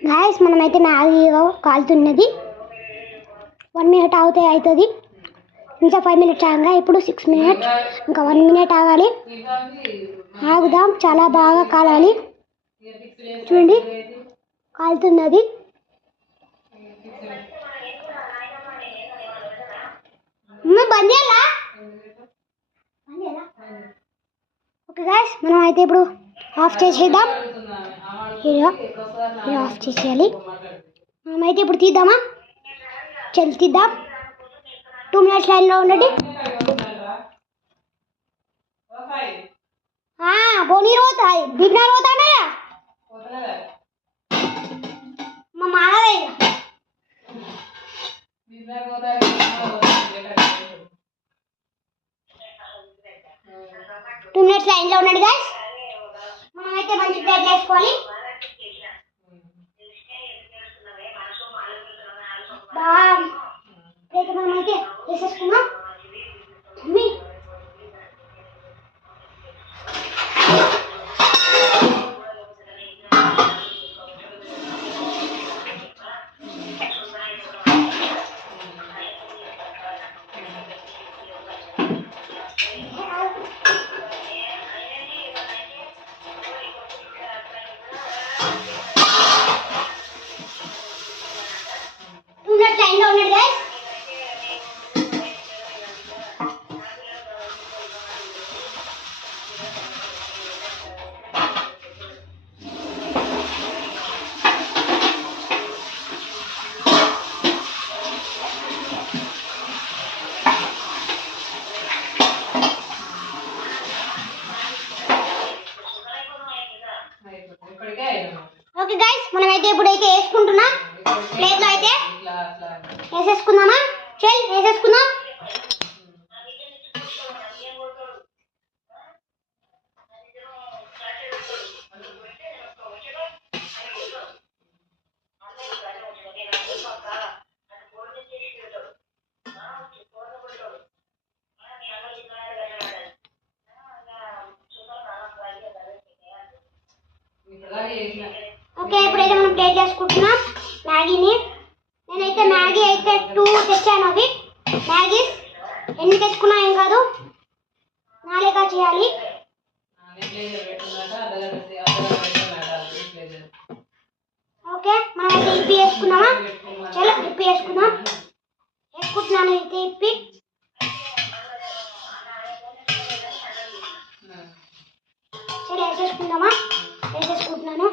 Guys మనమైతే Maggi కాలుతున్నది 1 minute ఆగితే అవుతుంది. ఇంకా 5 minutes ఆగా. ఇప్పుడు 6 minutes, ఇంకా 1 minute ఆగాలి. ఆగుదాం, చాలా బాగా కాలాలి. చూడండి కాలుతున్నది. బంద్ చేయాలా? ఓకే గాయస్ మనం అయితే ఇప్పుడు ఆఫ్ చేసేద్దాం. ఆఫ్ చేసేయాలి. మనమైతే ఇప్పుడు తీద్దామా? చల్ తీద్దాం. 2 minutes లైన్లో ఉండండి. बोनीर होता है बिगनर होता है ना यार मम्मा आ गई बिगनर होता है 2 minutes లైన్ లో ఉండండి గైస్. మనం అయితే మంచి ప్లేట్ చేసుకోవాలి. ప్లేట్ మనం అయితే వేసేసుకుందాం. ఓకే గైస్ మనమైతే ఇప్పుడైతే వేసుకుంటున్నాం. ప్లేట్లో అయితే వేసేసుకుందామా? చల్ వేసేసుకుందాం. ఓకే ఇప్పుడైతే మనం ప్లే చేసుకుంటున్నాం మ్యాగీని. నేనైతే మ్యాగీ అయితే 2 తెచ్చాను. అవి మ్యాగీ ఎన్ని తెచ్చుకున్నా ఏం కాదు, నాలుగా చేయాలి. ఓకే మనం అయితే ఇప్పి వేసుకున్నామా? చలో ఇప్పి వేసుకుందాం. వేసుకుంటున్నాను అయితే ఇప్పి. చలో వేసేసుకుందామా? వేసేసుకుంటున్నాను.